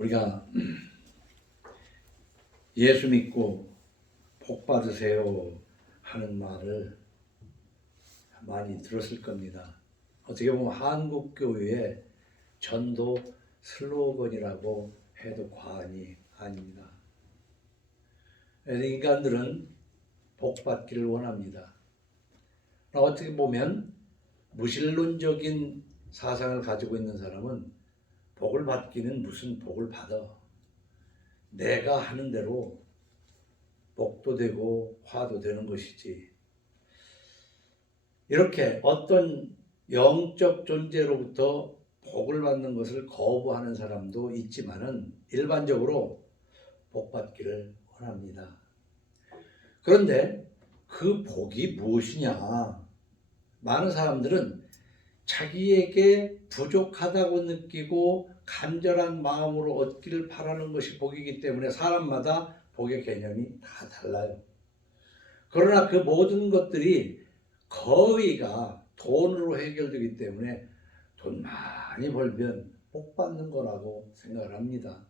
우리가 예수 믿고 복 받으세요 하는 말을 많이 들었을 겁니다. 어떻게 보면 한국 교회의 전도 슬로건이라고 해도 과언이 아닙니다. 인간들은 복 받기를 원합니다. 어떻게 보면 무신론적인 사상을 가지고 있는 사람은 복을 받기는 무슨 복을 받아. 내가 하는 대로 복도 되고 화도 되는 것이지. 이렇게 어떤 영적 존재로부터 복을 받는 것을 거부하는 사람도 있지만은 일반적으로 복 받기를 원합니다. 그런데 그 복이 무엇이냐? 많은 사람들은 자기에게 부족하다고 느끼고 간절한 마음으로 얻기를 바라는 것이 복이기 때문에 사람마다 복의 개념이 다 달라요. 그러나 그 모든 것들이 거의가 돈으로 해결되기 때문에 돈 많이 벌면 복 받는 거라고 생각을 합니다.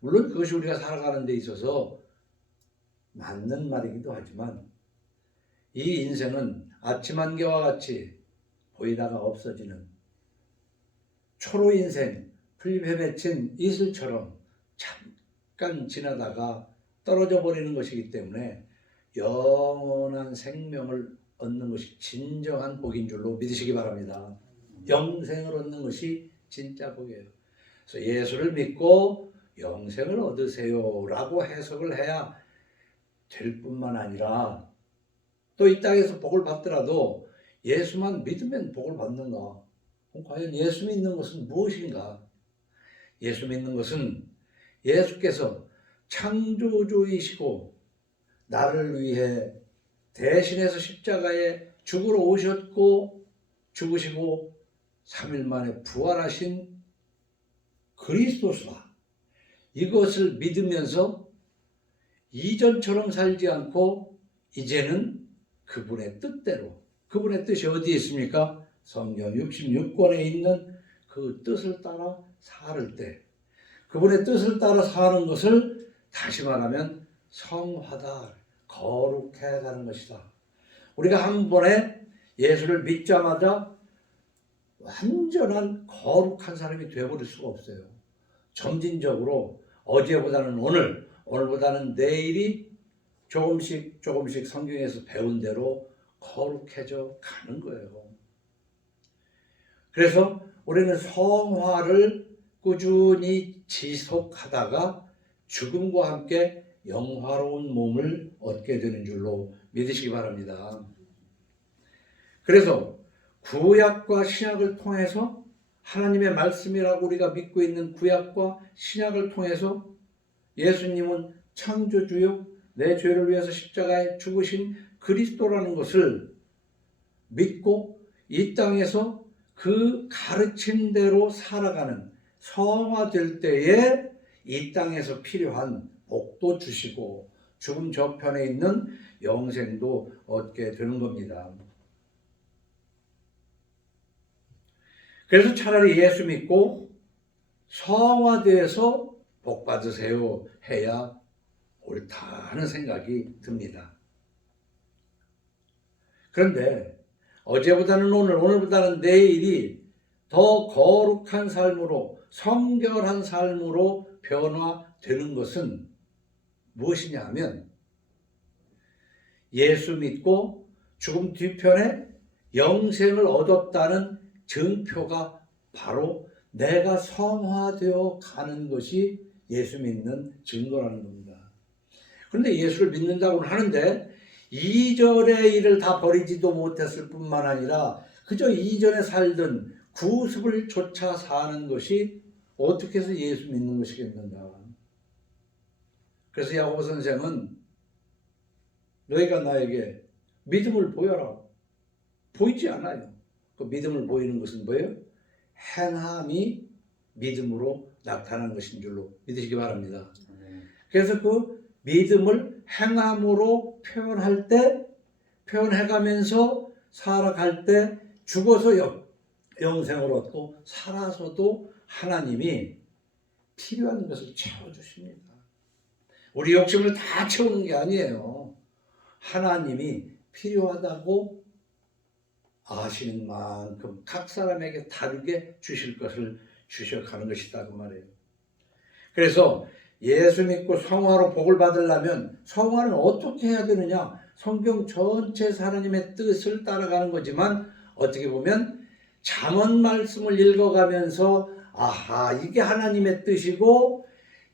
물론 그것이 우리가 살아가는 데 있어서 맞는 말이기도 하지만 이 인생은 아침 안개와 같이 보이다가 없어지는 초로 인생, 풀잎에 맺힌 이슬처럼 잠깐 지나다가 떨어져 버리는 것이기 때문에 영원한 생명을 얻는 것이 진정한 복인 줄로 믿으시기 바랍니다. 영생을 얻는 것이 진짜 복이에요. 그래서 예수를 믿고 영생을 얻으세요 라고 해석을 해야 될 뿐만 아니라 또 이 땅에서 복을 받더라도 예수만 믿으면 복을 받는가? 그럼 과연 예수 믿는 것은 무엇인가? 예수 믿는 것은 예수께서 창조주이시고 나를 위해 대신해서 십자가에 죽으러 오셨고 죽으시고 3일 만에 부활하신 그리스도시다. 이것을 믿으면서 이전처럼 살지 않고 이제는 그분의 뜻대로, 그분의 뜻이 어디에 있습니까? 성경 66권에 있는 그 뜻을 따라 살 때, 그분의 뜻을 따라 사는 것을 다시 말하면 성화다, 거룩해 가는 것이다. 우리가 한 번에 예수를 믿자마자 완전한 거룩한 사람이 되어버릴 수가 없어요. 점진적으로 어제보다는 오늘, 오늘보다는 내일이 조금씩 성경에서 배운 대로 거룩해져 가는 거예요. 그래서 우리는 성화를 꾸준히 지속하다가 죽음과 함께 영화로운 몸을 얻게 되는 줄로 믿으시기 바랍니다. 그래서 구약과 신약을 통해서 하나님의 말씀이라고 우리가 믿고 있는 구약과 신약을 통해서 예수님은 창조주요 내 죄를 위해서 십자가에 죽으신 그리스도라는 것을 믿고 이 땅에서 그 가르침대로 살아가는 성화될 때에 이 땅에서 필요한 복도 주시고 죽음 저편에 있는 영생도 얻게 되는 겁니다. 그래서 차라리 예수 믿고 성화되어서 복 받으세요 해야 옳다는 생각이 듭니다. 그런데 어제보다는 오늘, 오늘보다는 내일이 더 거룩한 삶으로, 성결한 삶으로 변화되는 것은 무엇이냐 하면 예수 믿고 죽음 뒤편에 영생을 얻었다는 증표가 바로 내가 성화되어 가는 것이 예수 믿는 증거라는 겁니다. 그런데 예수를 믿는다고는 하는데 이전의 일을 다 버리지도 못했을 뿐만 아니라 그저 이전에 살던 구습을 쫓아 사는 것이 어떻게 해서 예수 믿는 것이겠는가. 그래서 야고보 선생은 너희가 나에게 믿음을 보여라. 보이지 않아요. 그 믿음을 보이는 것은 뭐예요? 행함이 믿음으로 나타난 것인 줄로 믿으시기 바랍니다. 그래서 그 믿음을 행함으로 표현해가면서 살아갈 때 죽어서 영생을 얻고 살아서도 하나님이 필요한 것을 채워주십니다. 우리 욕심을 다 채우는 게 아니에요. 하나님이 필요하다고 아시는 만큼 각 사람에게 다르게 주실 것을 주셔가는 것이다 그 말이에요. 그래서 예수 믿고 성화로 복을 받으려면 성화는 어떻게 해야 되느냐? 성경 전체에서 하나님의 뜻을 따라가는 거지만 어떻게 보면 잠언 말씀을 읽어가면서 아하 이게 하나님의 뜻이고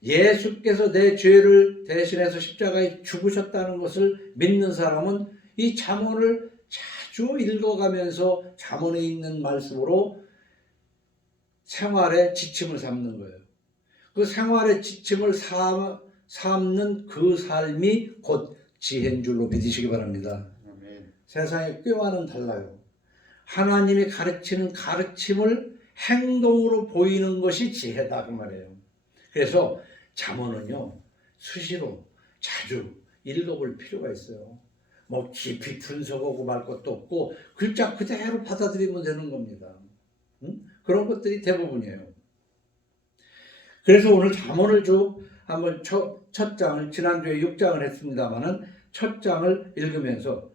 예수께서 내 죄를 대신해서 십자가에 죽으셨다는 것을 믿는 사람은 이 잠언을 자주 읽어가면서 잠언에 있는 말씀으로 생활의 지침을 삼는 거예요. 그 생활의 지침을 삼는 그 삶이 곧 지혜인 줄로 믿으시기 바랍니다. 아멘. 세상의 꾀와는 달라요. 하나님이 가르치는 가르침을 행동으로 보이는 것이 지혜다 그 말이에요. 그래서 잠언은요 수시로 자주 읽어볼 필요가 있어요. 뭐 깊이 분석하고 말 것도 없고 글자 그대로 받아들이면 되는 겁니다. 그런 것들이 대부분이에요. 그래서 오늘 잠언을 쭉 한번 첫 장을 지난주에 6장을 했습니다마는 첫 장을 읽으면서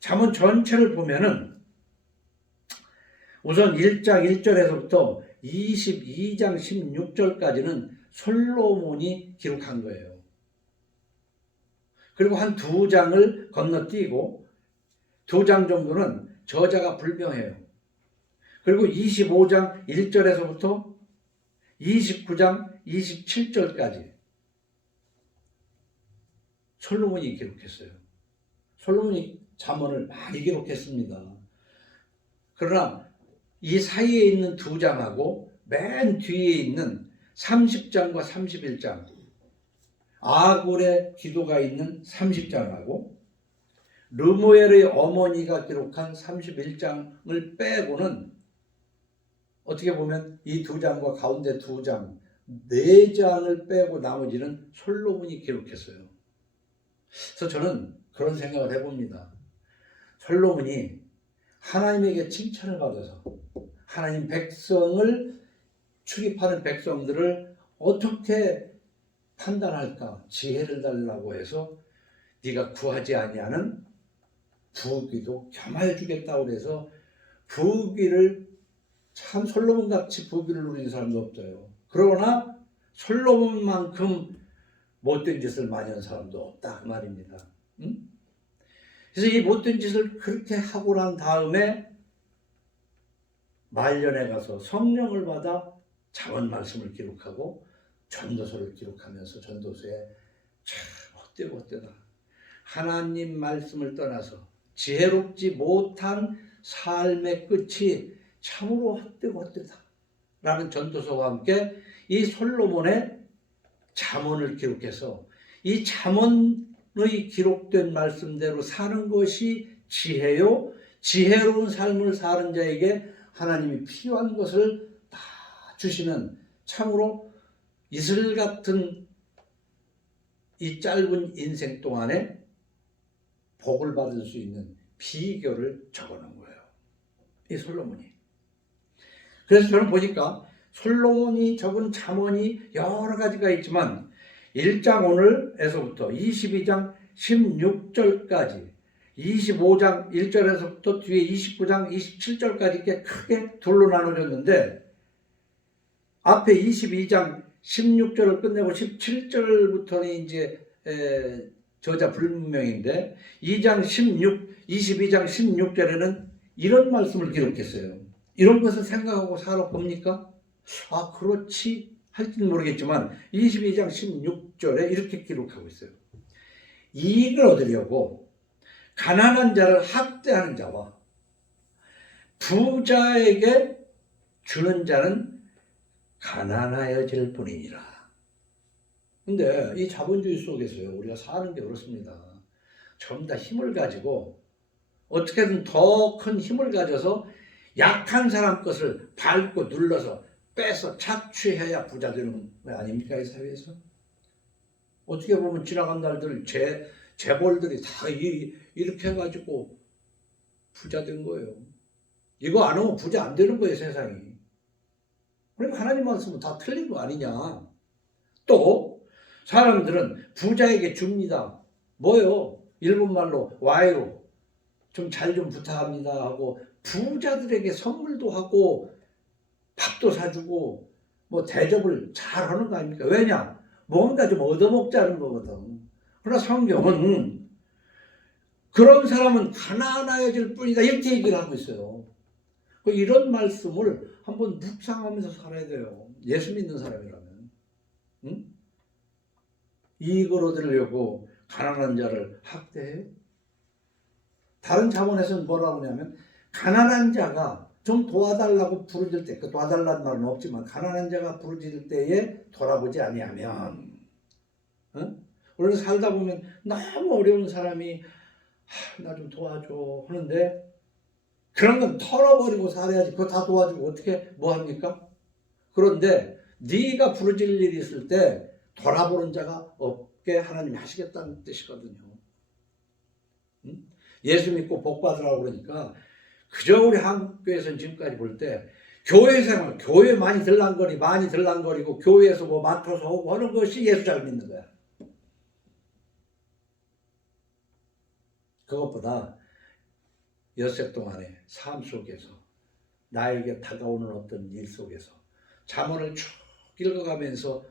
잠언 전체를 보면은 우선 1장 1절에서부터 22장 16절까지는 솔로몬이 기록한 거예요. 그리고 한 두 장을 건너뛰고 두 장 정도는 저자가 불명해요. 그리고 25장 1절에서부터 29장 27절까지 솔로몬이 기록했어요. 솔로몬이 잠언을 많이 기록했습니다. 그러나 이 사이에 있는 두 장하고 맨 뒤에 있는 30장과 31장 아굴의 기도가 있는 30장하고 르무엘의 어머니가 기록한 31장을 빼고는 어떻게 보면 이 두 장과 가운데 두 장, 네 장을 빼고 나머지는 솔로몬이 기록했어요. 그래서 저는 그런 생각을 해봅니다. 솔로몬이 하나님에게 칭찬을 받아서 하나님 백성을 출입하는 백성들을 어떻게 판단할까 지혜를 달라고 해서 네가 구하지 아니하는 부귀도 겸하여 주겠다고 해서 부귀를 참 솔로몬같이 부귀를 누리는 사람도 없어요. 그러나 솔로몬만큼 못된 짓을 많이 한 사람도 없다 그 말입니다. 응? 그래서 이 못된 짓을 그렇게 하고 난 다음에 말년에 가서 성령을 받아 잠언 말씀을 기록하고 전도서를 기록하면서 전도서에 참 헛되고 헛되다. 하나님 말씀을 떠나서 지혜롭지 못한 삶의 끝이 참으로 헛되고 헛되다 라는 전도서와 함께 이 솔로몬의 잠언을 기록해서 이 잠언의 기록된 말씀대로 사는 것이 지혜요 지혜로운 삶을 사는 자에게 하나님이 필요한 것을 다 주시는 참으로 이슬 같은 이 짧은 인생 동안에 복을 받을 수 있는 비결을 적어놓은 거예요. 이 솔로몬이. 그래서 저는 보니까 솔로몬이 적은 잠언이 여러 가지가 있지만 1장 오늘에서부터 22장 16절까지 25장 1절에서부터 뒤에 29장 27절까지 이렇게 크게 둘로 나눠졌는데 앞에 22장 16절을 끝내고 17절부터는 이제 저자 불문명인데 22장 16절에는 이런 말씀을 기록했어요. 이런 것을 생각하고 살아봅니까? 아 그렇지 할지는 모르겠지만 22장 16절에 이렇게 기록하고 있어요. 이익을 얻으려고 가난한 자를 학대하는 자와 부자에게 주는 자는 가난하여질 뿐이니라. 근데 이 자본주의 속에서요 우리가 사는 게 그렇습니다. 전부 다 힘을 가지고 어떻게든 더 큰 힘을 가져서 약한 사람 것을 밟고 눌러서 빼서 착취해야 부자 되는 거 아닙니까 이 사회에서? 어떻게 보면 지나간 날들 재벌들이 다 이렇게 해가지고 부자 된 거예요. 이거 안 하면 부자 안 되는 거예요 세상이. 그러니까 하나님 말씀은 다 틀린 거 아니냐. 또 사람들은 부자에게 줍니다. 뭐요? 일본말로 와이로 좀 잘 좀 부탁합니다 하고 부자들에게 선물도 하고 밥도 사주고 뭐 대접을 잘 하는 거 아닙니까? 왜냐? 뭔가 좀 얻어먹자는 거거든. 그러나 성경은 그런 사람은 가난해질 뿐이다 이렇게 얘기를 하고 있어요. 이런 말씀을 한번 묵상하면서 살아야 돼요. 예수 믿는 사람이라면. 응? 이익을 얻으려고 가난한 자를 학대해요? 다른 자문에서는 뭐라고 하냐면 가난한 자가 좀 도와달라고 부르짖을 때, 그 도와달라는 말은 없지만 가난한 자가 부르짖을 때에 돌아보지 아니하면, 응? 우리는 살다 보면 너무 어려운 사람이 나 좀 도와줘 하는데 그런 건 털어버리고 살아야지. 그거 다 도와주고 어떻게 뭐 합니까? 그런데 네가 부르짖을 일이 있을 때 돌아보는 자가 없게 하나님이 하시겠다는 뜻이거든요. 응? 예수 믿고 복 받으라고 그러니까 그저 우리 한국교회에서는 지금까지 볼 때 교회 생활, 교회 많이 들랑거리고 교회에서 뭐 맡아서 오고 하는 것이 예수 잘 믿는 거야. 그것보다 엿새 동안의 삶 속에서 나에게 다가오는 어떤 일 속에서 잠언을 쭉 읽어가면서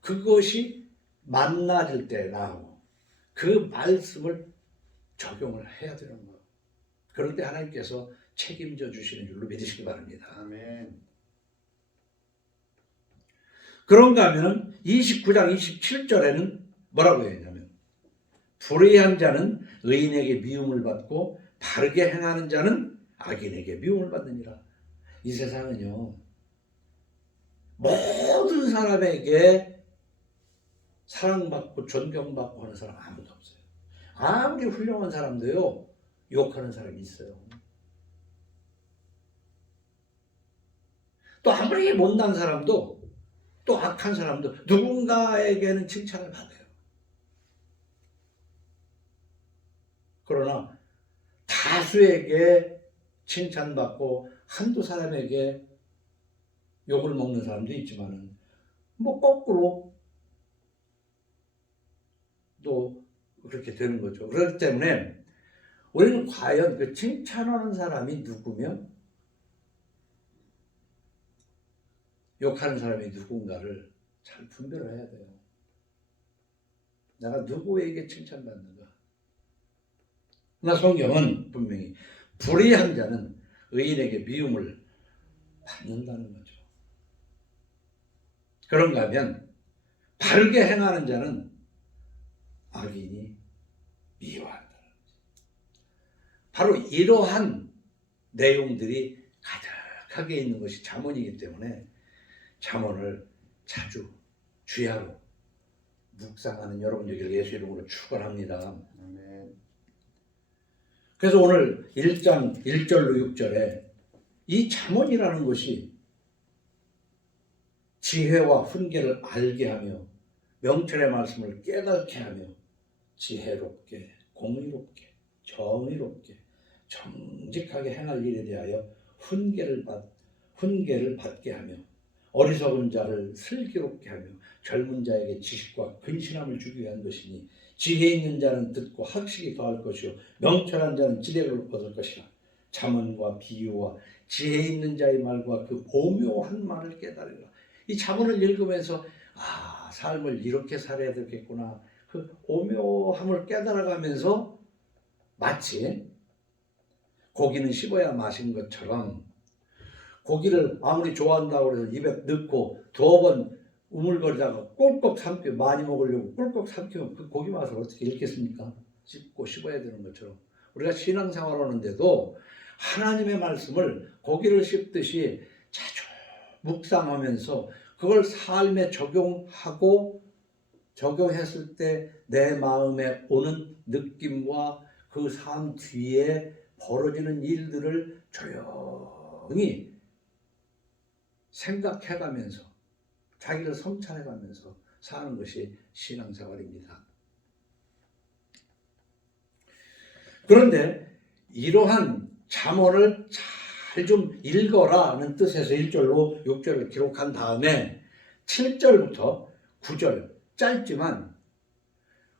그것이 만나질 때 나하고 그 말씀을 적용을 해야 되는 거예요. 그럴 때 하나님께서 책임져 주시는 줄로 믿으시기 바랍니다. 아멘. 그런가 하면 29장 27절에는 뭐라고 했냐면 불의한 자는 의인에게 미움을 받고 바르게 행하는 자는 악인에게 미움을 받느니라. 이 세상은요 모든 사람에게 사랑받고 존경받고 하는 사람 아무도 없어요. 아무리 훌륭한 사람도요 욕하는 사람이 있어요. 또 아무리 못난 사람도 또 악한 사람도 누군가에게는 칭찬을 받아요. 그러나 다수에게 칭찬받고 한두 사람에게 욕을 먹는 사람도 있지만은 뭐 거꾸로 또 그렇게 되는 거죠. 그렇기 때문에 우리는 과연 그 칭찬하는 사람이 누구며 욕하는 사람이 누군가를 잘 분별을 해야 돼요. 내가 누구에게 칭찬받는가? 그러나 성경은 분명히 불의한 자는 의인에게 미움을 받는다는 거죠. 그런가 하면 바르게 행하는 자는 악인이 미워한다는 거죠. 바로 이러한 내용들이 가득하게 있는 것이 잠언이기 때문에 잠언을 자주 주야로 묵상하는 여러분 되기를 예수 이름으로 축원합니다. 아멘. 그래서 오늘 1장 1절로 6절에 이 잠언이라는 것이 지혜와 훈계를 알게 하며 명철의 말씀을 깨닫게 하며 지혜롭게 공의롭게 정의롭게 정직하게 행할 일에 대하여 훈계를 받게 하며 어리석은 자를 슬기롭게 하며 젊은 자에게 지식과 근신함을 주기 위한 것이니 지혜 있는 자는 듣고 학식이 더할 것이요 명철한 자는 지혜를 얻을 것이라. 잠언과 비유와 지혜 있는 자의 말과 그 오묘한 말을 깨달으라. 이 잠언을 읽으면서 삶을 이렇게 살아야 되겠구나. 그 오묘함을 깨달아가면서 마치 고기는 씹어야 맛인 것처럼 고기를 아무리 좋아한다고 해서 입에 넣고 두어 번 우물거리다가 꿀꺽 삼켜 많이 먹으려고 꿀꺽 삼키면 그 고기 맛을 어떻게 읽겠습니까? 씹고 씹어야 되는 것처럼 우리가 신앙생활 하는데도 하나님의 말씀을 고기를 씹듯이 자주 묵상하면서 그걸 삶에 적용했을 때 내 마음에 오는 느낌과 그 삶 뒤에 벌어지는 일들을 조용히 생각해가면서 자기를 성찰해가면서 사는 것이 신앙생활입니다. 그런데 이러한 잠언을 잘 좀 읽어라는 뜻에서 1절로 6절을 기록한 다음에 7절부터 구절 짧지만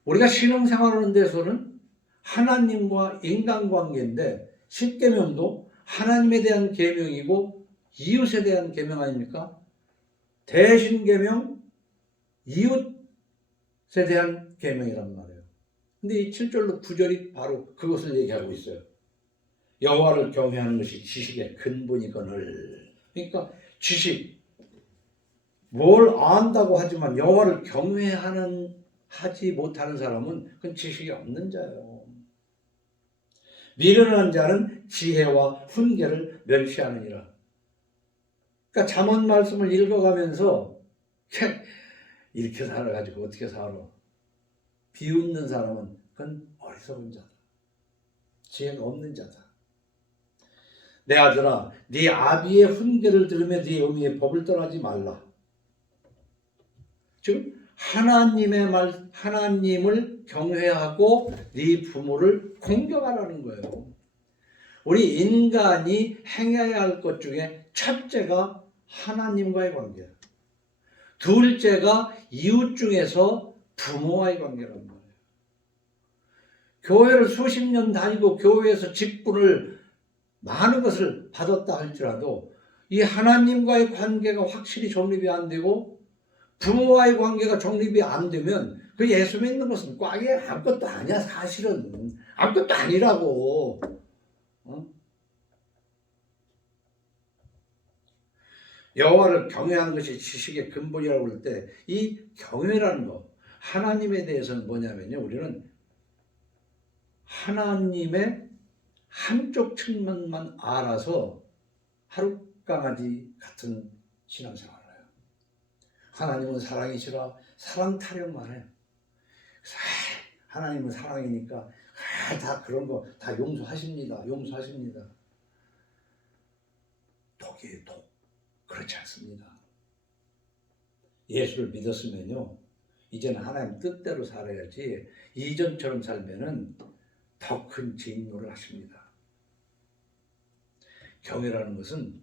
우리가 신앙생활하는 데서는 하나님과 인간관계인데 10계명도 하나님에 대한 계명이고 이웃에 대한 계명 아닙니까? 대신계명, 이웃에 대한 계명이란 말이에요. 근데 이 7절로 9절이 바로 그것을 얘기하고 있어요. 여호와를 경외하는 것이 지식의 근본이거늘. 그러니까 지식, 뭘 안다고 하지만 여호와를 하지 못하는 사람은 그건 지식이 없는 자예요. 미련한 자는 지혜와 훈계를 멸시하느니라. 그러니까 잠언 말씀을 읽어가면서 이렇게 살아가지고 어떻게 살아? 비웃는 사람은 그건 어리석은 자다. 지혜가 없는 자다. 내 아들아, 네 아비의 훈계를 들으며 네 어미의 법을 떠나지 말라. 즉 하나님을 경외하고 네 부모를 공경하라는 거예요. 우리 인간이 행해야 할 것 중에 첫째가 하나님과의 관계야. 둘째가 이웃 중에서 부모와의 관계란 말이에요. 교회를 수십 년 다니고 교회에서 직분을 많은 것을 받았다 할지라도 이 하나님과의 관계가 확실히 정립이 안 되고 부모와의 관계가 정립이 안 되면 그 예수 믿는 것은 꽉이야. 아무것도 아니야. 사실은 아무것도 아니라고. 여호와를 경외하는 것이 지식의 근본이라고 할 때 이 경외라는 거, 하나님에 대해서는 뭐냐면요, 우리는 하나님의 한쪽 측면만 알아서 하룻강아지 같은 신앙생활을 해요. 하나님은 사랑이시라 사랑 타령만 해요. 하나님은 사랑이니까 다 그런 거 다 용서하십니다. 독이에요, 독. 그렇지 않습니다. 예수를 믿었으면요, 이제는 하나님 뜻대로 살아야지 이전처럼 살면은 더 큰 진노를 하십니다. 경외라는 것은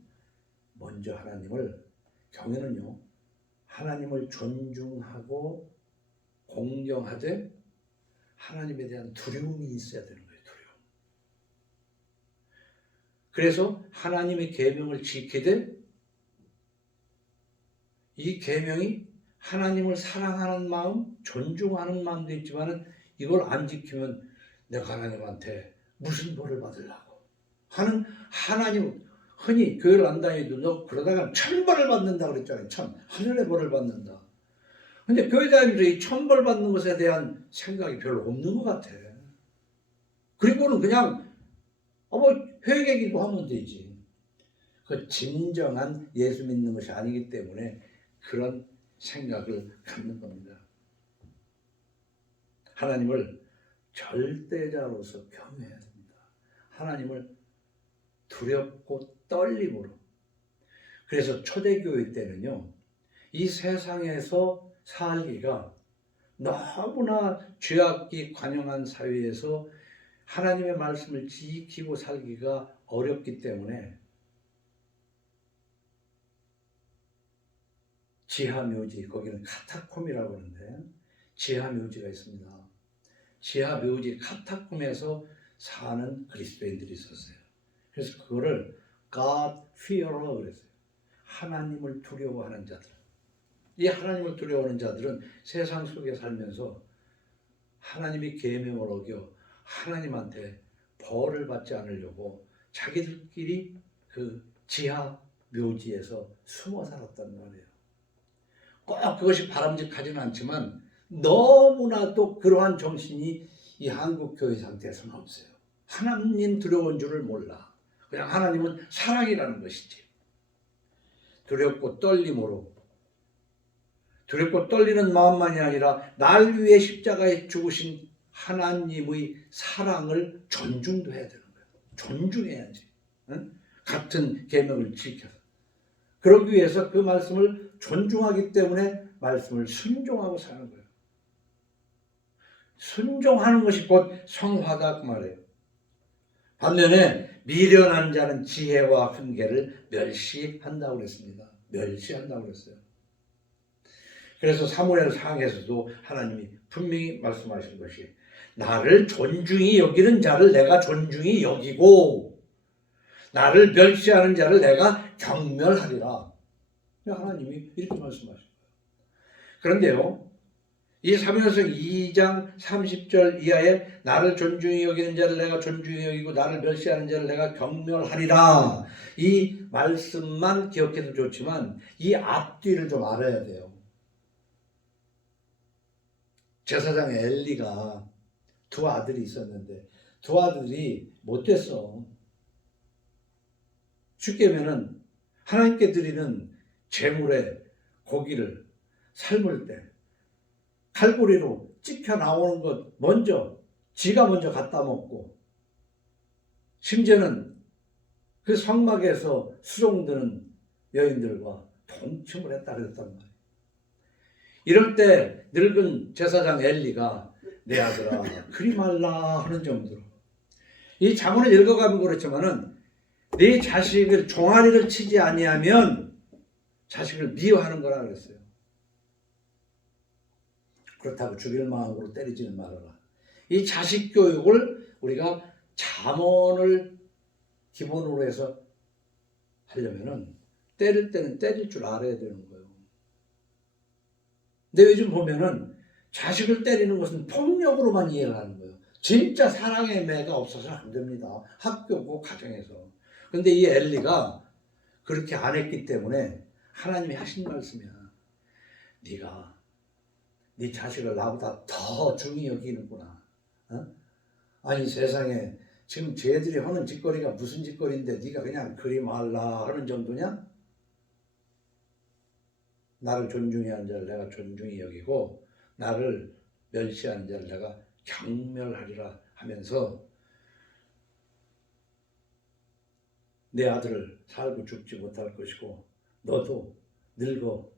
먼저 경외는요, 하나님을 존중하고 공경하되 하나님에 대한 두려움이 있어야 되는 거예요. 두려움. 그래서 하나님의 계명을 지키되 이 계명이 하나님을 사랑하는 마음, 존중하는 마음도 있지만은 이걸 안 지키면 내가 하나님한테 무슨 벌을 받으려고 하는, 하나님 흔히 교회를 안 다니도 너 그러다가 천벌을 받는다 그랬잖아요. 하늘의 벌을 받는다. 근데 교회 다니면서 이 천벌 받는 것에 대한 생각이 별로 없는 것 같아. 그리고는 그냥 회개기도 하면 되지. 그 진정한 예수 믿는 것이 아니기 때문에 그런 생각을 갖는 겁니다. 하나님을 절대자로서 경외해야 됩니다. 하나님을 두렵고 떨림으로. 그래서 초대교회 때는요, 이 세상에서 살기가 너무나 죄악이 관영한 사회에서 하나님의 말씀을 지키고 살기가 어렵기 때문에 지하묘지, 거기는 카타콤이라고 하는데 지하묘지가 있습니다. 지하묘지 카타콤에서 사는 그리스도인들이 있었어요. 그래서 그거를 God fear라고 그랬어요. 하나님을 두려워하는 자들. 이 하나님을 두려워하는 자들은 세상 속에 살면서 하나님이 계명을 어겨 하나님한테 벌을 받지 않으려고 자기들끼리 그 지하 묘지에서 숨어 살았단 말이에요. 꼭 그것이 바람직하지는 않지만 너무나도 그러한 정신이 이 한국 교회 상태에서는 없어요. 하나님 두려운 줄을 몰라. 그냥 하나님은 사랑이라는 것이지. 두렵고 떨리는 마음만이 아니라 날 위해 십자가에 죽으신 하나님의 사랑을 존중도 해야 되는 거예요. 존중해야지. 응? 같은 계명을 지켜서. 그러기 위해서 그 말씀을 존중하기 때문에 말씀을 순종하고 사는 거예요. 순종하는 것이 곧 성화다 그 말이에요. 반면에 미련한 자는 지혜와 훈계를 멸시한다고 그랬습니다. 멸시한다고 그랬어요. 그래서 사무엘 상에서도 하나님이 분명히 말씀하신 것이 나를 존중히 여기는 자를 내가 존중히 여기고 나를 멸시하는 자를 내가 경멸하리라. 하나님이 이렇게 말씀하신 거예요. 그런데요, 이 사무엘상 2장 30절 이하에 나를 존중히 여기는 자를 내가 존중히 여기고 나를 멸시하는 자를 내가 경멸하리라. 이 말씀만 기억해도 좋지만 이 앞뒤를 좀 알아야 돼요. 제사장 엘리가 두 아들이 있었는데 두 아들이 못됐어. 쉽게 하면은 하나님께 드리는 제물에 고기를 삶을 때 칼부리로 찍혀 나오는 것 먼저 지가 먼저 갖다 먹고 심지어는 그 성막에서 수종드는 여인들과 동침을 했다 그랬단 말이에요. 이럴 때 늙은 제사장 엘리가 내 아들아 그리 말라 하는 정도로 이 잠언을 읽어가면 그렇지만은 네 자식을 종아리를 치지 아니하면 자식을 미워하는 거라 그랬어요. 그렇다고 죽일 마음으로 때리지는 말아라. 이 자식 교육을 우리가 잠언을 기본으로 해서 하려면은 때릴 때는 때릴 줄 알아야 되는 거예요. 근데 요즘 보면은 자식을 때리는 것은 폭력으로만 이해를 하는 거예요. 진짜 사랑의 매가 없어서는 안 됩니다. 학교고 가정에서. 그런데 이 엘리가 그렇게 안 했기 때문에 하나님이 하신 말씀이야. 네가 네 자식을 나보다 더 중히 여기는구나. 어? 아니 세상에 지금 쟤들이 하는 짓거리가 무슨 짓거리인데 네가 그냥 그리 말라 하는 정도냐? 나를 존중히 하는 자를 내가 존중히 여기고 나를 멸시하는 자를 내가 경멸하리라 하면서 내 아들을 살고 죽지 못할 것이고 너도 늙어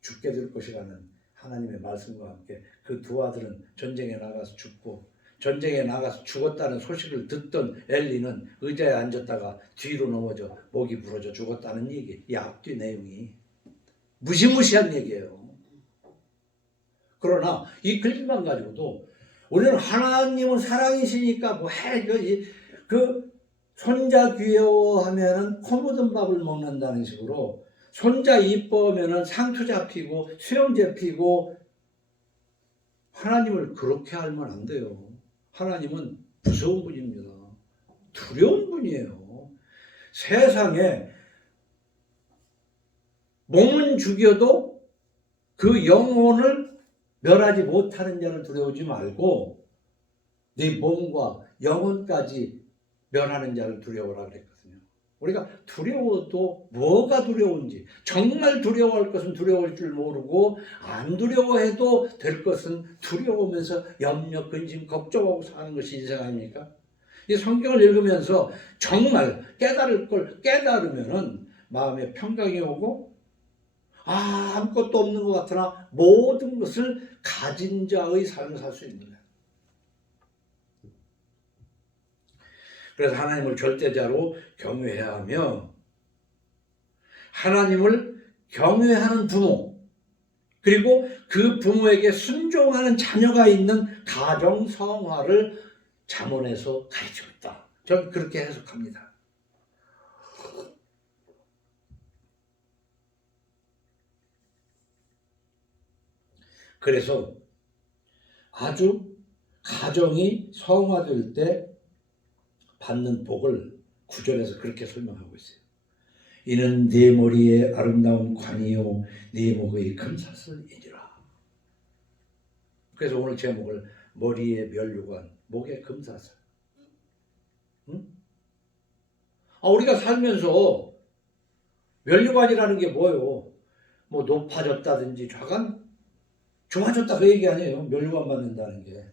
죽게 될 것이라는 하나님의 말씀과 함께 그 두 아들은 전쟁에 나가서 죽고 전쟁에 나가서 죽었다는 소식을 듣던 엘리는 의자에 앉았다가 뒤로 넘어져 목이 부러져 죽었다는 얘기. 이 앞뒤 내용이 무시무시한 얘기예요. 그러나 이 글만 가지고도 우리는 하나님은 사랑이시니까 뭐 해. 그 손자 귀여워하면은 코 묻은 밥을 먹는다는 식으로 손자 이뻐하면은 상투 잡히고 수염 잡히고 하나님을 그렇게 알면 안 돼요. 하나님은 무서운 분입니다. 두려운 분이에요. 세상에 몸은 죽여도 그 영혼을 멸하지 못하는 자를 두려우지 말고 네 몸과 영혼까지 멸하는 자를 두려워라 그랬거든요. 우리가 두려워도 뭐가 두려운지 정말 두려워할 것은 두려워할 줄 모르고 안 두려워해도 될 것은 두려우면서 염려, 근심, 걱정하고 사는 것이 인생 아닙니까? 이 성경을 읽으면서 정말 깨달을 걸 깨달으면은 마음에 평강이 오고 아무것도 없는 것 같으나 모든 것을 가진 자의 삶을 살 수 있는 거예요. 그래서 하나님을 절대자로 경외해야 하며 하나님을 경외하는 부모 그리고 그 부모에게 순종하는 자녀가 있는 가정 성화를 잠언에서 가르치고 있다. 저는 그렇게 해석합니다. 그래서 아주 가정이 성화될 때 받는 복을 9절에서 그렇게 설명하고 있어요. 이는 네 머리에 아름다운 관이요 네 목의 금사슬이니라. 그래서 오늘 제목을 머리에 면류관, 목에 금사슬. 응? 우리가 살면서 면류관이라는 게 뭐예요? 뭐 높아졌다든지 좌간 좋아졌다 그 얘기 아니에요. 면류관 받는다는 게.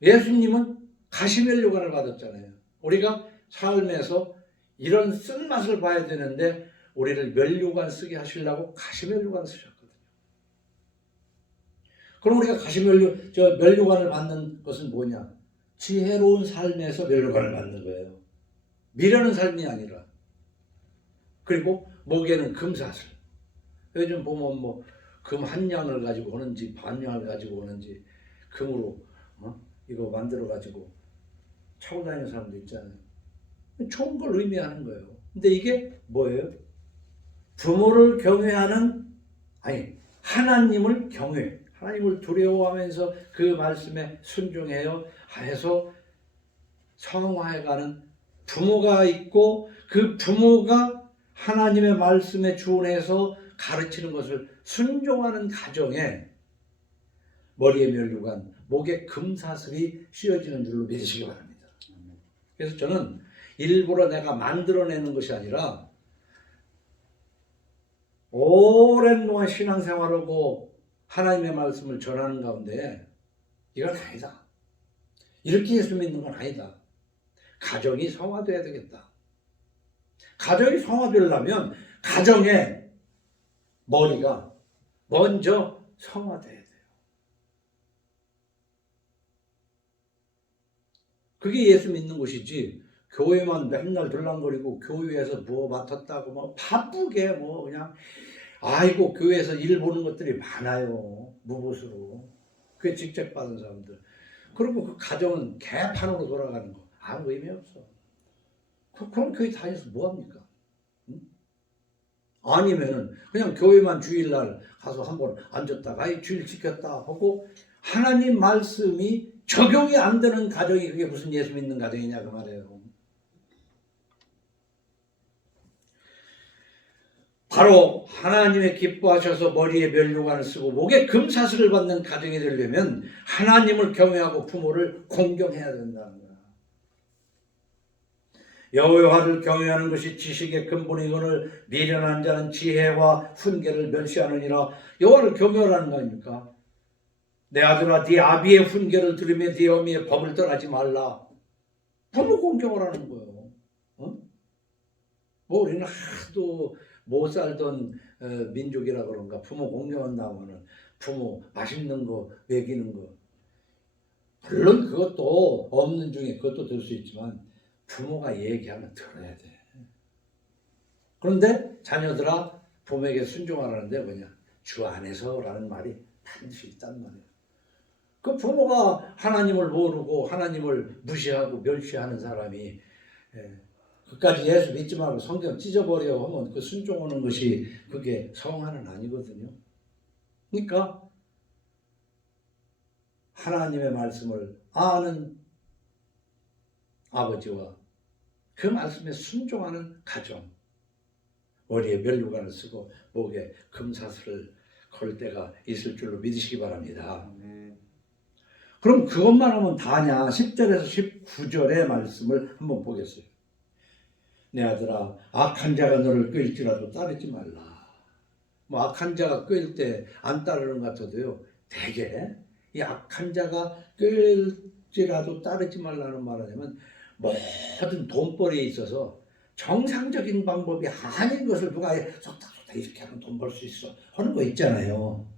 예수님은 가시면류관을 받았잖아요. 우리가 삶에서 이런 쓴맛을 봐야 되는데 우리를 면류관 쓰게 하시려고 가시면류관 쓰셨거든요. 그럼 우리가 면류관을 받는 것은 뭐냐? 지혜로운 삶에서 면류관을 받는 거예요. 미련한 삶이 아니라. 그리고 목에는 금사슬. 요즘 보면 뭐 금 한 양을 가지고 오는지 반 양을 가지고 오는지 금으로 이거 만들어 가지고 차고 다니는 사람도 있잖아요. 좋은 걸 의미하는 거예요. 근데 이게 뭐예요? 부모를 경외하는, 아니 하나님을 경외, 하나님을 두려워하면서 그 말씀에 순종해요 해서 성화해가는 부모가 있고, 그 부모가 하나님의 말씀에 준해서 가르치는 것을 순종하는 가정에 머리에 면류관, 목에 금사슬이 씌워지는 줄로 믿으시기 바랍니다. 그래서 저는 일부러 내가 만들어내는 것이 아니라 오랜 동안 신앙생활하고 하나님의 말씀을 전하는 가운데 이건 아니다. 이렇게 예수 믿는 건 아니다. 가정이 성화돼야 되겠다. 가정이 성화되려면 가정의 머리가 먼저 성화돼야 돼요. 그게 예수 믿는 것이지, 교회만 맨날 들랑거리고 교회에서 뭐 맡았다고 뭐 바쁘게 뭐 그냥 아이고 교회에서 일 보는 것들이 많아요. 무엇으로. 그게 직접 받은 사람들. 그리고 그 가정은 개판으로 돌아가는 거 아무 의미 없어. 그럼 교회 다녀서 뭐합니까? 응? 아니면은 그냥 교회만 주일날 가서 한번 앉았다가 아이 주일 지켰다 하고 하나님 말씀이 적용이 안 되는 가정이 그게 무슨 예수 믿는 가정이냐 그 말이에요. 바로 하나님의 기뻐하셔서 머리에 면류관을 쓰고 목에 금사슬을 받는 가정이 되려면 하나님을 경외하고 부모를 공경해야 된다는 거야. 여호와를 경외하는 것이 지식의 근본이거늘 미련한 자는 지혜와 훈계를 멸시하느니라. 여호와를 경외하라는 거 아닙니까? 내 아들아 네 아비의 훈계를 들으며 네 어미의 법을 떠나지 말라. 부모 공경하라는 거예요. 뭐 우리는 하도 못 살던 민족이라 그런가 부모 공경한다면은 부모 맛있는 거 먹이는 거, 물론 그것도 없는 중에 그것도 들 수 있지만 부모가 얘기하면 들어야 돼. 그런데 자녀들아 부모에게 순종하라는데 뭐냐? 주 안에서라는 말이 반드시 있단 말이에요. 그 부모가 하나님을 모르고 하나님을 무시하고 멸시하는 사람이 그까지 예수 믿지 말고 성경 찢어버려 하면 그 순종하는 것이 그게 성화는 아니거든요. 그러니까 하나님의 말씀을 아는 아버지와 그 말씀에 순종하는 가정, 머리에 면류관을 쓰고 목에 금사슬을 걸 때가 있을 줄로 믿으시기 바랍니다. 그럼 그것만 하면 다냐? 10절에서 19절의 말씀을 한번 보겠어요. 내 아들아 악한 자가 너를 끌지라도 따르지 말라. 뭐 악한 자가 끌 때 안 따르는 것 같아도요, 대개 이 악한 자가 끌지라도 따르지 말라는 말하냐면 모든 돈벌이에 있어서 정상적인 방법이 아닌 것을 누가 속닥속닥 이렇게 하면 돈 벌 수 있어 하는 거 있잖아요.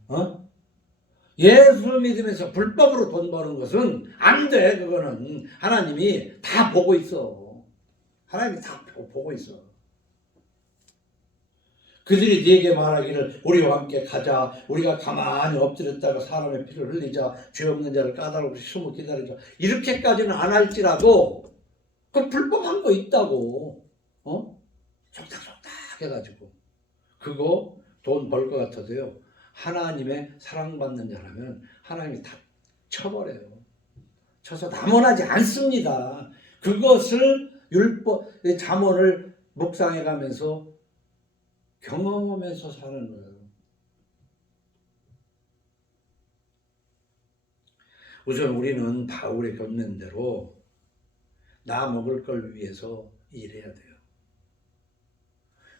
예수 믿으면서 불법으로 돈 버는 것은 안 돼. 그거는 하나님이 다 보고 있어. 하나님이 다 보고 있어. 그들이 네게 말하기를 우리와 함께 가자. 우리가 가만히 엎드렸다가 사람의 피를 흘리자. 죄 없는 자를 까다롭게 숨어 기다리자. 이렇게까지는 안 할지라도 그 불법한 거 있다고. 속닥속닥 해가지고 그거 돈 벌 것 같아도요, 하나님의 사랑받는 자라면 하나님이 다 쳐버려요. 쳐서 남원하지 않습니다. 그것을 율법, 잠언을 묵상해가면서 경험하면서 사는 거예요. 우선 우리는 바울의 권면대로 나 먹을 걸 위해서 일해야 돼요.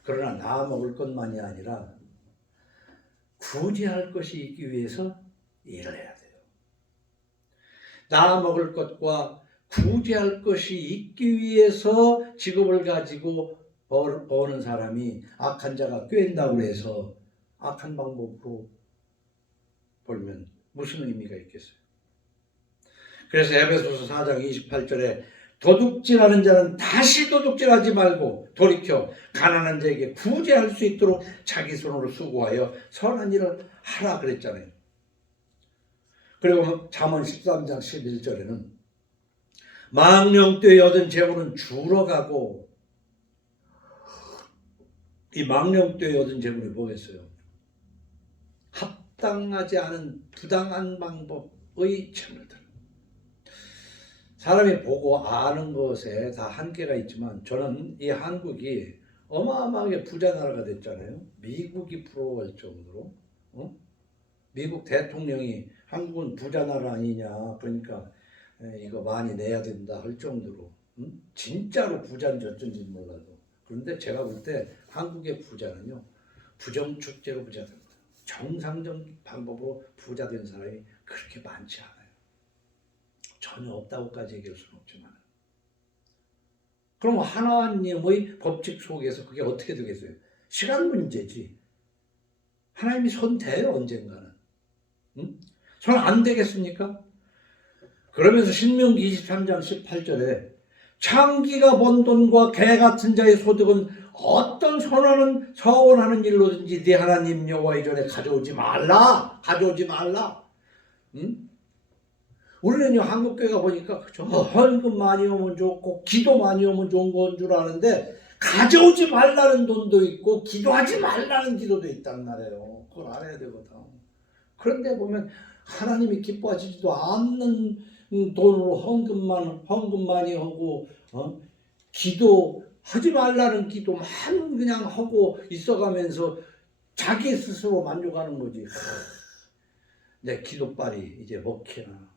그러나 나 먹을 것만이 아니라 구제할 것이 있기 위해서 일을 해야 돼요. 나 먹을 것과 구제할 것이 있기 위해서 직업을 가지고 버는 사람이 악한 자가 꾀인다고 해서 악한 방법으로 벌면 무슨 의미가 있겠어요? 그래서 에베소서 4장 28절에 도둑질하는 자는 다시 도둑질하지 말고 돌이켜 가난한 자에게 구제할 수 있도록 자기 손으로 수고하여 선한 일을 하라 그랬잖아요. 그리고 잠언 13장 11절에는 망령되이 얻은 재물은 줄어가고, 이 망령되이 얻은 재물이 뭐겠어요? 합당하지 않은 부당한 방법의 재물들. 사람이 보고 아는 것에 다 한계가 있지만 저는 이 한국이 어마어마하게 부자 나라가 됐잖아요. 미국이 부러워할 정도로. 미국 대통령이 한국은 부자 나라 아니냐, 그러니까 이거 많이 내야 된다 할 정도로, 진짜로 부자인지 어쩐지 몰라도. 그런데 제가 볼 때 한국의 부자는요, 부정축제로 부자 됩니다. 정상적인 방법으로 부자 된 사람이 그렇게 많지 않아요. 전혀 없다고까지 얘기할 수는 없지만. 그럼 하나님의 법칙 속에서 그게 어떻게 되겠어요? 시간 문제지. 하나님이 손 대요, 언젠가는. 손 안 대겠습니까? 그러면서 신명기 23장 18절에 창기가 번 돈과 개 같은 자의 소득은 어떤 서원하는 일로든지 네 하나님 여호와의 전에 가져오지 말라. 가져오지 말라. 우리는요, 한국교회가 보니까 그쵸? 헌금 많이 오면 좋고 기도 많이 오면 좋은 건 줄 아는데 가져오지 말라는 돈도 있고 기도하지 말라는 기도도 있단 말이에요. 그걸 알아야 되거든. 그런데 보면 하나님이 기뻐하시지도 않는 돈으로 헌금 많이 하고, 기도하지 말라는 기도만 그냥 하고 있어가면서 자기 스스로 만족하는 거지. 내 기도빨이 이제 먹히나.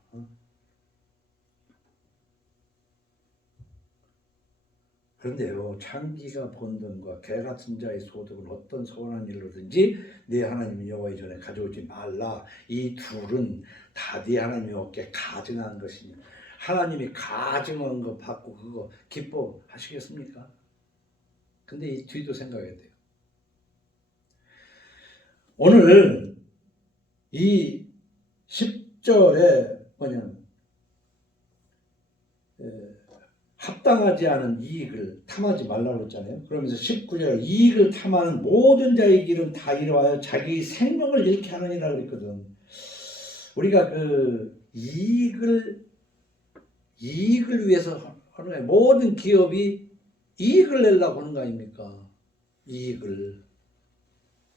그런데요, 창기가 번 돈과 개 같은 자의 소득은 어떤 서운한 일로든지 네 하나님 여호와의 전에 가져오지 말라. 이 둘은 다 네 하나님 여호와께 가증한 것이니, 하나님이 가증한 거 받고 그거 기뻐하시겠습니까? 근데 이 뒤도 생각해야 돼요. 오늘 이 10절에 뭐냐면 합당하지 않은 이익을 탐하지 말라고 했잖아요. 그러면서 19절에 이익을 탐하는 모든 자의 길은 다 이루어야 자기 생명을 잃게 하느니라 그랬거든. 우리가 그 이익을 위해서 하는 거예요. 모든 기업이 이익을 내려고 하는 거 아닙니까? 이익을.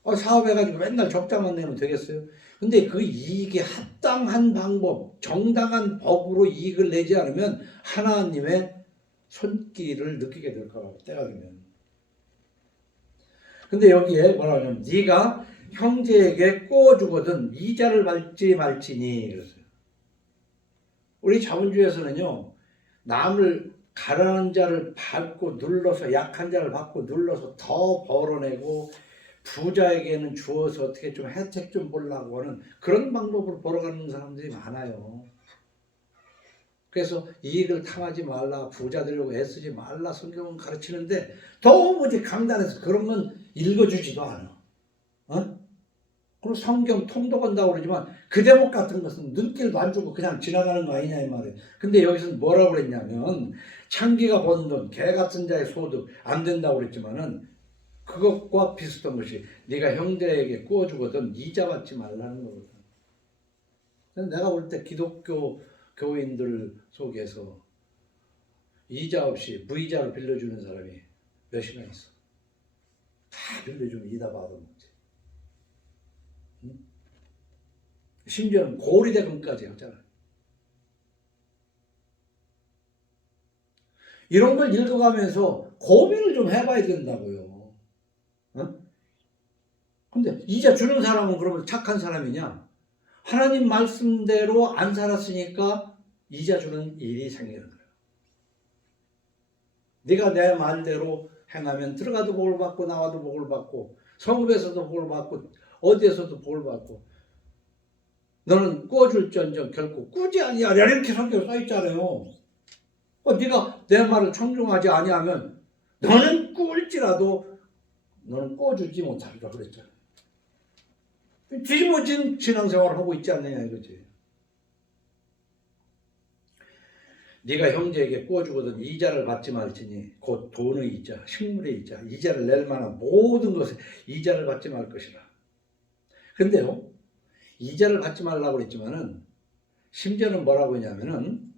사업해가지고 맨날 적자만 내면 되겠어요? 근데 그 이익이 합당한 방법, 정당한 법으로 이익을 내지 않으면 하나님의 손길을 느끼게 될 거라고, 때가 되면. 근데 여기에 뭐라 하냐면 네가 형제에게 꾸어주거든 이자를 받지 말지니 그랬어요. 우리 자본주의에서는요, 남을 가난한 자를 받고 눌러서, 약한 자를 받고 눌러서 더 벌어내고 부자에게는 주어서 어떻게 좀 혜택 좀 보려고 하는 그런 방법으로 벌어가는 사람들이 많아요. 그래서 이익을 탐하지 말라, 부자 되려고 애쓰지 말라 성경은 가르치는데 도무지 강단에서 그런 건 읽어주지도 않아. 그리고 성경 통독한다고 그러지만 그 대목 같은 것은 눈길도 안 주고 그냥 지나가는 거 아니냐 이 말이에요. 근데 여기서는 뭐라고 그랬냐면 창기가 번 돈, 개 같은 자의 소득 안 된다고 그랬지만은 그것과 비슷한 것이 네가 형제에게 꾸어주거든 이자 받지 말라는 거거든. 내가 볼 때 기독교 교인들 속에서 이자 없이 무이자로 빌려주는 사람이 몇이나 있어. 다 빌려주면 이자 받아먹지. 심지어는 고리대금까지 하잖아. 이런 걸 읽어가면서 고민을 좀 해봐야 된다고요. 근데 이자 주는 사람은 그러면 착한 사람이냐? 하나님 말씀대로 안 살았으니까 이자 주는 일이 생기는 거예요. 네가 내 말대로 행하면 들어가도 복을 받고 나와도 복을 받고 성읍에서도 복을 받고 어디에서도 복을 받고 너는 꾸어줄지언정 결코 꾸지 아니하리라 이렇게 성경에 써있잖아요. 네가 내 말을 청중하지 아니하면 너는 꾸을지라도 너는 꾸어주지 못하리라 그랬잖아요. 뒤집어진 신앙생활을 하고 있지 않느냐 이거지. 네가 형제에게 구워주거든 이자를 받지 말지니 곧 돈의 이자, 식물의 이자, 이자를 낼 만한 모든 것에 이자를 받지 말 것이라. 근데요, 이자를 받지 말라고 그랬지만은 심지어는 뭐라고 했냐면은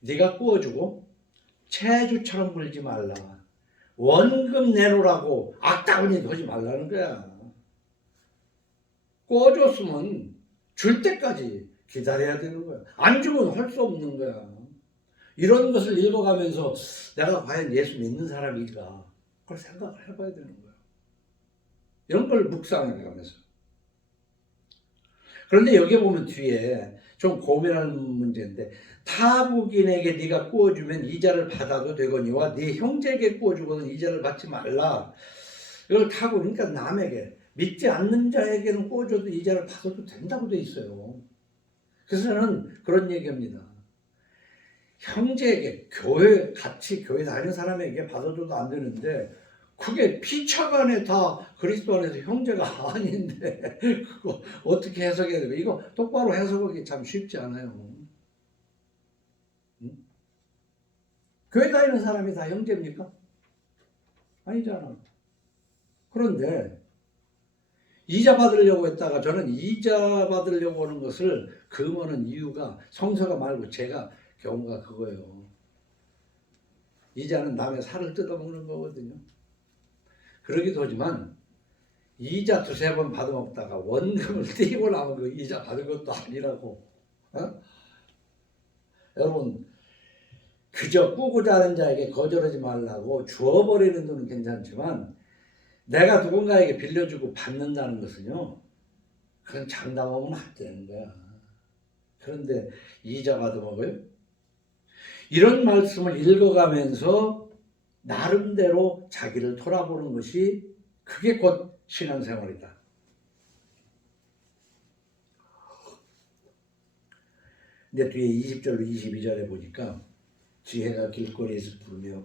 네가 구워주고 채주처럼 굴지 말라. 원금 내놓으라고 악다구니 하지 말라는 거야. 구워줬으면 줄 때까지 기다려야 되는 거야. 안 주면 할 수 없는 거야. 이런 것을 읽어가면서 내가 과연 예수 믿는 사람인가 그걸 생각을 해봐야 되는 거야. 이런 걸 묵상해가면서. 그런데 여기 보면 뒤에 좀 고민할 문제인데 타국인에게 네가 구워주면 이자를 받아도 되거니와 네 형제에게 구워주거든 이자를 받지 말라. 이걸 타국 그러니까 남에게 믿지 않는 자에게는 구워줘도 이자를 받아도 된다고 돼 있어요. 그래서 저는 그런 얘기합니다. 형제에게 같이 교회 다니는 사람에게 받아줘도 안 되는데 그게 피차간에 다 그리스도 안에서 형제가 아닌데 그거 어떻게 해석해야 되고 이거 똑바로 해석하기 참 쉽지 않아요. 응? 교회 다니는 사람이 다 형제입니까? 아니잖아. 그런데 이자 받으려고 했다가 저는 이자 받으려고 하는 것을 금하는 이유가 성서가 말고 제가 경우가 그거예요. 이자는 남의 살을 뜯어먹는 거거든요. 그러기도 하지만 이자 두세 번 받아먹다가 원금을 떼고 나면 그 이자 받은 것도 아니라고. 어? 여러분 그저 꾸고자 하는 자에게 거절하지 말라고 주어버리는 돈은 괜찮지만 내가 누군가에게 빌려주고 받는다는 것은요 그건 장담하면 안 되는 거야. 그런데 이자 받아먹어요? 이런 말씀을 읽어가면서 나름대로 자기를 돌아보는 것이 그게 곧 신앙생활이다. 근데 뒤에 20절로 22절에 보니까 지혜가 길거리에서 부르며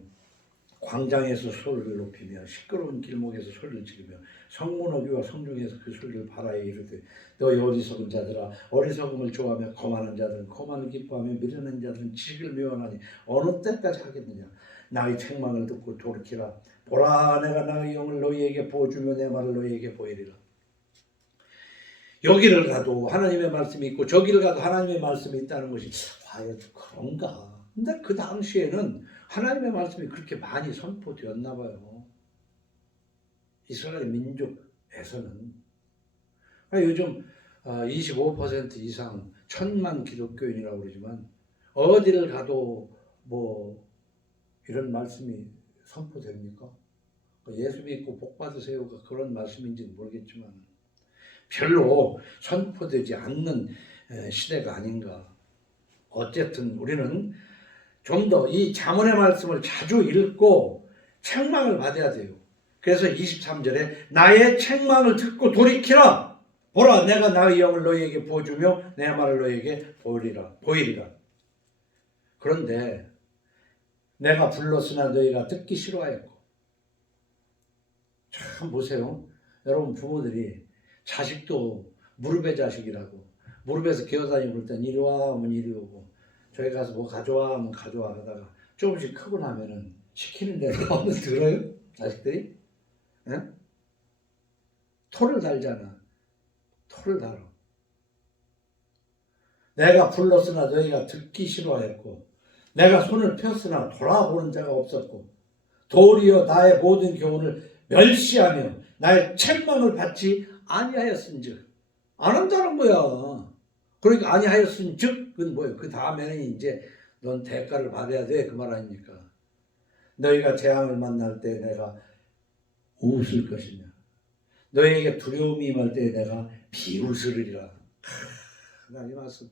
광장에서 소리를 높이며 시끄러운 길목에서 소리를 지르며 성문 어귀와 성중에서 그 소리를 바라에 이르되 너희 어리석은 자들아 어리석음을 좋아하며 거만한 자들은 거만을 기뻐하며 미련한 자들은 지식을 미워하니 어느 때까지 하겠느냐. 나의 책망을 듣고 돌이키라. 보라 내가 나의 영을 너희에게 보여주며 내 말을 너희에게 보이리라. 여기를 가도 하나님의 말씀이 있고 저기를 가도 하나님의 말씀이 있다는 것이 과연 그런가. 근데 그 당시에는 하나님의 말씀이 그렇게 많이 선포되었나 봐요. 이스라엘 민족에서는. 요즘 25% 이상 1000만 기독교인이라고 그러지만 어디를 가도 뭐 이런 말씀이 선포됩니까? 예수 믿고 복 받으세요가 그런 말씀인지는 모르겠지만 별로 선포되지 않는 시대가 아닌가. 어쨌든 우리는 좀 더 이 잠언의 말씀을 자주 읽고 책망을 받아야 돼요. 그래서 23절에 나의 책망을 듣고 돌이키라. 보라 내가 나의 영을 너희에게 부어주며 내 말을 너희에게 보이리라. 그런데 내가 불렀으나 너희가 듣기 싫어하였고. 참 보세요. 여러분 부모들이 자식도 무릎의 자식이라고 무릎에서 기어다니고 그럴 땐 이리 와 하면 이리 오고 저기 가서 뭐 가져와 하면 가져와 하다가 조금씩 크고 나면은 시키는 대로 하면 들어요? 자식들이? 에? 토를 달잖아. 토를 달아. 내가 불렀으나 너희가 듣기 싫어했고 내가 손을 폈으나 돌아보는 자가 없었고 도리어 나의 모든 교훈을 멸시하며 나의 책망을 받지 아니하였은즉 안 한다는 거야. 그러니까 아니하였은즉 그건 뭐예요? 그 다음에는 이제 넌 대가를 받아야 돼 그 말 아닙니까? 너희가 재앙을 만날 때 내가 웃을 것이냐 너희에게 두려움이 임할 때 내가 비웃으리라. 하나님 말씀.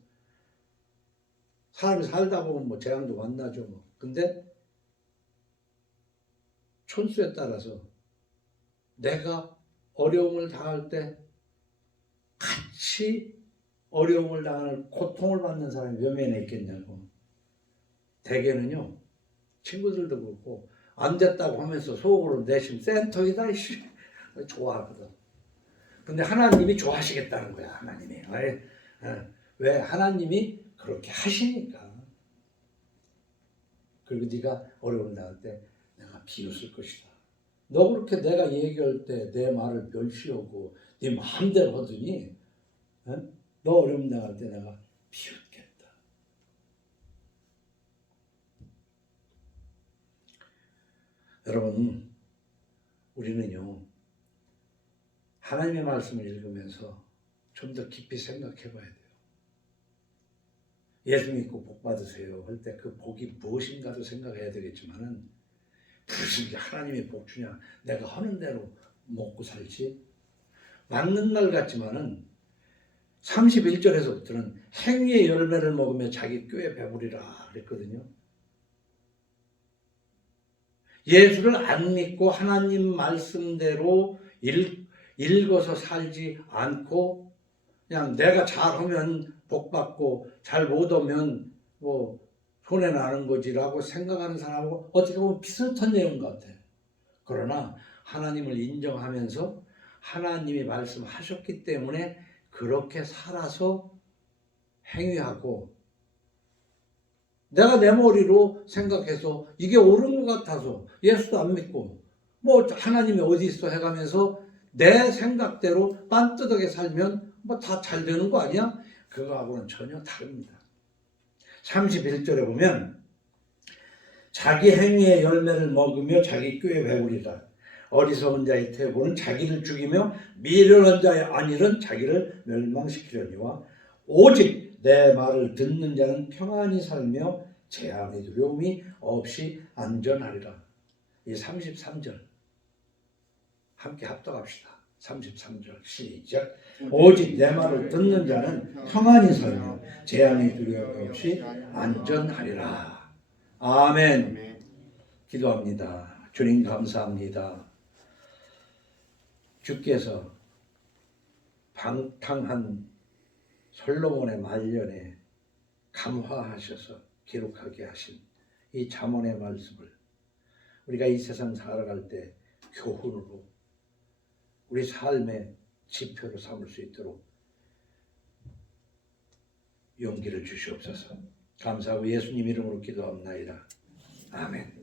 사람이 살다 보면 뭐 재앙도 만나죠 뭐. 근데 촌수에 따라서 내가 어려움을 당할 때 같이 어려움을 당하는 고통을 받는 사람이 몇 명이나 있겠냐고. 대개는요 친구들도 그렇고 안 됐다고 하면서 속으로 내심 센터이다 좋아하거든. 근데 하나님이 좋아하시겠다는 거야. 하나님이 왜 하나님이 그렇게 하시니까. 그리고 네가 어려움 당할 때 내가 비웃을 것이다. 너 그렇게 내가 얘기할 때 내 말을 멸시하고 네 마음대로 하더니 너 어려움 당할 때 내가 비웃겠다. 여러분, 우리는요 하나님의 말씀을 읽으면서 좀 더 깊이 생각해 봐야 돼요. 예수 믿고 복 받으세요 할 때 그 복이 무엇인가도 생각해야 되겠지만은 무슨 하나님이 복 주냐, 내가 하는 대로 먹고 살지. 맞는 말 같지만은 31절에서부터는 행위의 열매를 먹으며 자기 꾀에 배부리라 그랬거든요. 예수를 안 믿고 하나님 말씀대로 읽어서 살지 않고 그냥 내가 잘하면 복 받고 잘 못하면 뭐 손해 나는 거지라고 생각하는 사람하고 어떻게 보면 비슷한 내용 같아. 그러나 하나님을 인정하면서 하나님이 말씀하셨기 때문에 그렇게 살아서 행위하고 내가 내 머리로 생각해서 이게 옳은 것 같아서 예수도 안 믿고 뭐 하나님이 어디 있어 해가면서 내 생각대로 빤듯하게 살면 뭐 다 잘 되는 거 아니야? 그거하고는 전혀 다릅니다. 31절에 보면 자기 행위의 열매를 먹으며 자기 꾀에 배부리라. 어리석은 자의 태고는 자기를 죽이며 미련한 자의 안일은 자기를 멸망시키려니와 오직 내 말을 듣는 자는 평안히 살며 재앙의 두려움이 없이 안전하리라. 이 33절 함께 합독합시다. 33절 시작. 오직 내 말을 듣는 자는 평안히 살며 재앙의 두려움이 없이 안전하리라. 아멘. 기도합니다. 주님 감사합니다. 주께서 방탕한 솔로몬의 말년에 감화하셔서 기록하게 하신 이 잠언의 말씀을 우리가 이 세상 살아갈 때 교훈으로 우리 삶의 지표로 삼을 수 있도록 용기를 주시옵소서. 감사하고 예수님 이름으로 기도합나이다. 아멘.